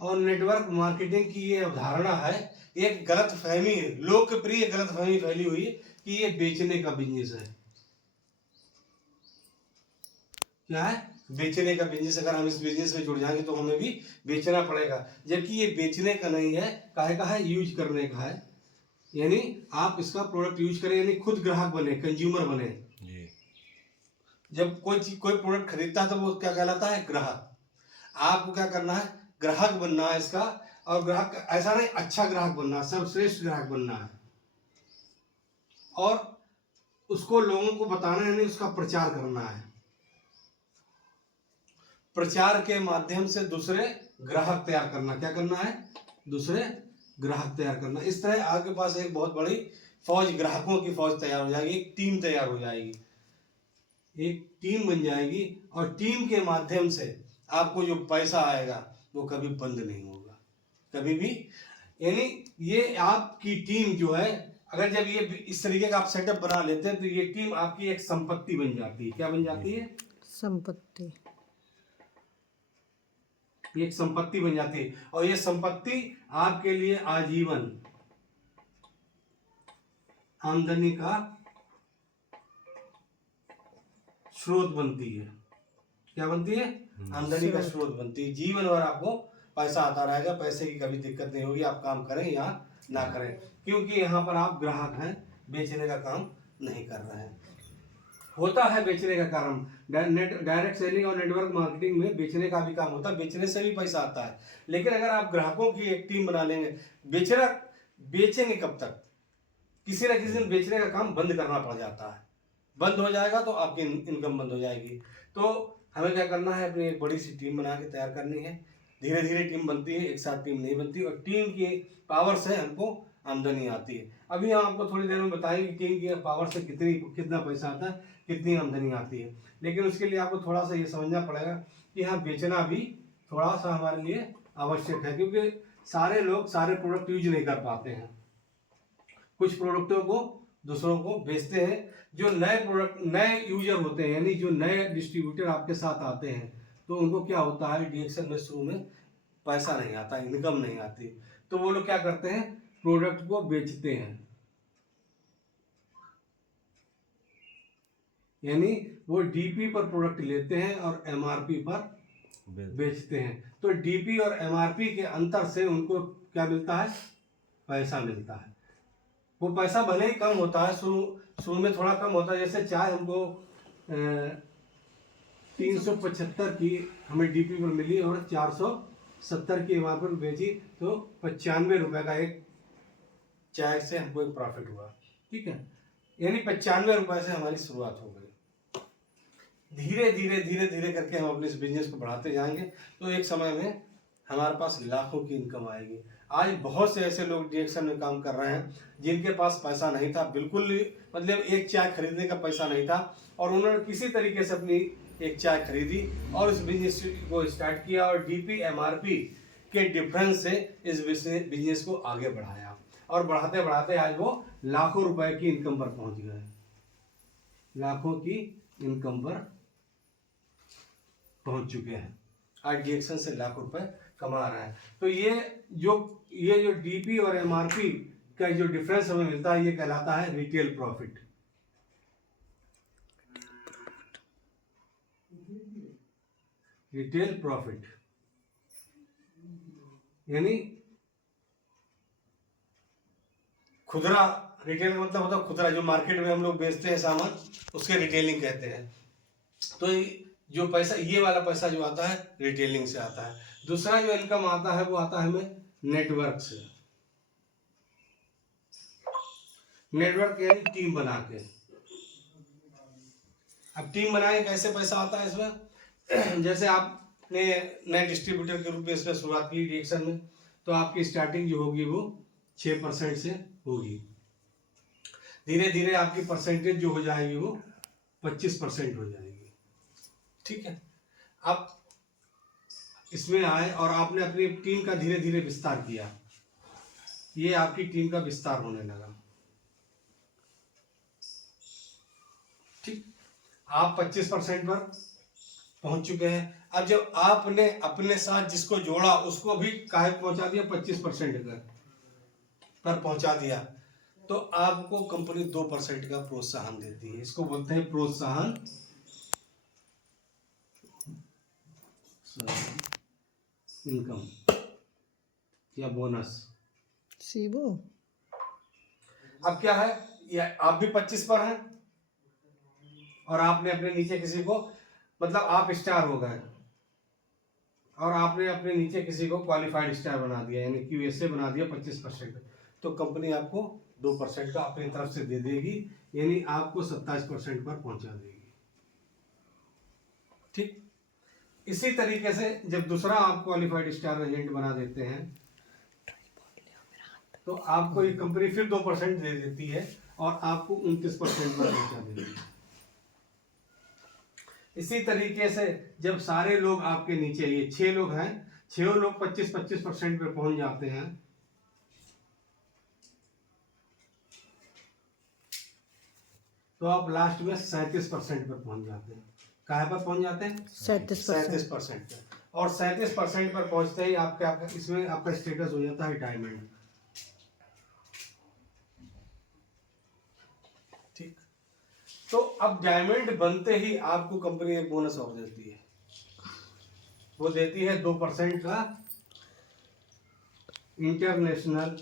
और network marketing की ये अवधारणा है, एक गलत फहमी है, लोकप्रिय गलत फहमी फैली हुई है कि ये बेचने का बिजनेस है। क्या है? बेचने का बिजनेस। अगर हम इस बिजनेस में जुड़ जाएंगे तो हमें भी बेचना पड़ेगा, जबकि ये बेचने का नहीं है, काहे का है? यूज करने का है। यानी आप इसका प्रोडक्ट यूज करें, यानी खुद ग्राहक बने, कंज्यूमर बने। जब कोई प्रोडक्ट खरीदता है तो वो क्या कहलाता है? ग्राहक। आपको क्या करना है? ग्राहक बनना है इसका। और ग्राहक ऐसा नहीं, अच्छा ग्राहक बनना है, सर्वश्रेष्ठ ग्राहक बनना है, और उसको लोगों को बताना है, यानी उसका प्रचार करना है। प्रचार के माध्यम से दूसरे ग्राहक तैयार करना। क्या करना है? दूसरे ग्राहक तैयार करना। इस तरह आपके पास एक बहुत बड़ी फौज, ग्राहकों की फौज तैयार हो जाएगी, एक टीम तैयार हो जाएगी, एक टीम बन जाएगी। और टीम के माध्यम से आपको जो पैसा आएगा वो कभी बंद नहीं होगा, कभी भी। यानी ये आपकी टीम जो है, अगर जब ये इस तरीके का आप सेटअप बना लेते हैं तो ये टीम आपकी एक संपत्ति बन जाती है। क्या बन जाती है? संपत्ति। एक संपत्ति बन जाती है, और ये संपत्ति आपके लिए आजीवन आमदनी का स्रोत बनती है। क्या बनती है? आमदनी का स्रोत बनती है। जीवन भर आपको पैसा आता रहेगा, पैसे की कभी दिक्कत नहीं होगी, आप काम करें या ना करें, क्योंकि यहाँ पर आप ग्राहक हैं, बेचने का काम नहीं कर रहे हैं। होता है बेचने का काम, डायरेक्ट सेलिंग और नेटवर्क मार्केटिंग में बेचने का भी काम होता है, बेचने से भी पैसा आता है। लेकिन अगर आप ग्राहकों की एक टीम बना लेंगे, बेचेंगे कब तक? किसी न किसी दिन बेचने का काम बंद करना पड़ जाता है। बंद हो जाएगा तो आपकी इनकम बंद हो जाएगी। तो हमें क्या करना है? अपनी एक बड़ी सी टीम बना के तैयार करनी है। धीरे धीरे टीम बनती है, एक साथ टीम नहीं बनती, और टीम की पावर से हमको आमदनी आती है। अभी हम आपको थोड़ी देर में बताएंगे टीम की पावर से कितना पैसा आता है, कितनी आमदनी आती है। लेकिन उसके लिए आपको थोड़ा सा ये समझना पड़ेगा कि हाँ, बेचना भी थोड़ा सा हमारे लिए आवश्यक है, क्योंकि सारे लोग सारे प्रोडक्ट यूज नहीं कर पाते हैं। कुछ प्रोडक्टों को दूसरों को बेचते हैं। जो नए प्रोडक्ट, नए यूजर होते हैं, यानी जो नए डिस्ट्रीब्यूटर आपके साथ आते हैं, तो उनको क्या होता है? डीएक्शन में शुरू में पैसा नहीं आता, इनकम नहीं आती, तो वो लोग क्या करते हैं? प्रोडक्ट को बेचते हैं, यानी वो डीपी पर प्रोडक्ट लेते हैं और एमआरपी पर बेचते हैं। तो डीपी और एमआरपी के अंतर से उनको क्या मिलता है? पैसा मिलता है। वो पैसा भले ही कम होता है, शुरू में थोड़ा कम होता है। जैसे चाय हमको 375 की हमें डीपी पर मिली और 470 की वहाँ पर बेची, तो 95 रुपये का एक चाय से हमको एक प्रॉफिट हुआ। ठीक है, यानी 95 रुपये से हमारी शुरुआत हो गई। धीरे धीरे धीरे धीरे करके हम अपने इस बिजनेस को बढ़ाते जाएंगे तो एक समय में हमारे पास लाखों की इनकम आएगी। आज बहुत से ऐसे लोग डीएक्शन में काम कर रहे हैं जिनके पास पैसा नहीं था, बिल्कुल, मतलब एक चाय खरीदने का पैसा नहीं था, और उन्होंने किसी तरीके से अपनी एक चाय खरीदी और इस बिजनेस को स्टार्ट किया, और डीपी एमआरपी के डिफरेंस से इस बिजनेस को आगे बढ़ाया, और बढ़ाते बढ़ाते आज वो लाखों रुपए की इनकम पर पहुंच गए। लाखों की इनकम पर पहुंच चुके हैं। आज डीएक्शन से लाखों रुपए कमा रहा है। तो ये जो डीपी और एमआरपी का जो डिफरेंस हमें मिलता है, ये कहलाता है रिटेल प्रॉफिट। रिटेल प्रॉफिट यानी खुदरा। रिटेल का मतलब होता है खुदरा, जो मार्केट में हम लोग बेचते हैं सामान, उसके रिटेलिंग कहते हैं। तो जो पैसा, ये वाला पैसा जो आता है, रिटेलिंग से आता है। दूसरा जो इनकम आता है वो आता है हमें नेटवर्क से। नेटवर्क यानी टीम बना के। अब टीम बनाए कैसे पैसा आता है इसमें? जैसे आपने नए डिस्ट्रीब्यूटर के रूप में इसमें शुरुआत की डीएक्शन में, तो आपकी स्टार्टिंग जो होगी वो 6% से होगी। धीरे धीरे आपकी परसेंटेज जो हो जाएगी वो 25% हो जाएगी। ठीक है, अब इसमें आए और आपने अपनी टीम का धीरे धीरे विस्तार किया, ये आपकी टीम का विस्तार होने लगा। ठीक, आप 25% पर पहुंच चुके हैं। अब जब आपने अपने साथ जिसको जोड़ा उसको भी काहे पहुंचा दिया, 25% पर पहुंचा दिया, तो आपको कंपनी 2% का प्रोत्साहन देती है। इसको बोलते हैं प्रोत्साहन इनकम या बोनस। शिबू अब क्या है, ये आप भी 25 पर हैं और आपने अपने नीचे किसी को, मतलब आप स्टार हो गए और आपने अपने नीचे किसी को क्वालिफाइड स्टार बना दिया, यानी QSA बना दिया 25%, तो कंपनी आपको 2% का अपनी तरफ से दे देगी, यानी आपको 27% पर पहुंचा देगी। ठीक, इसी तरीके से जब दूसरा आप क्वालिफाइड स्टार एजेंट बना देते हैं तो आपको ये कंपनी फिर 2% दे देती है और आपको 29% पर पहुंचा देती है। इसी तरीके से जब सारे लोग आपके नीचे, ये 6 लोग हैं, 6 लोग 25% पे पहुंच जाते हैं, तो आप लास्ट में 37% पर पहुंच जाते हैं। कहाँ पर पहुंच जाते हैं? 37% पर। और 37% पर पहुंचते ही आपका इसमें आपका स्टेटस हो जाता है रिटायरमेंट। ठीक, तो अब डायमंड बनते ही आपको कंपनी एक बोनस और देती है, वो देती है 2% का इंटरनेशनल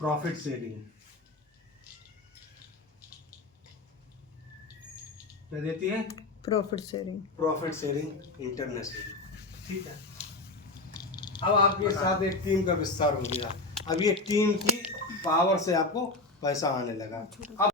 प्रॉफिट शेयरिंग। क्या देती है? Profit sharing. Profit sharing international. ठीक है, अब आपके साथ एक टीम का विस्तार हो गया। अब ये टीम की पावर से आपको पैसा आने लगा। अब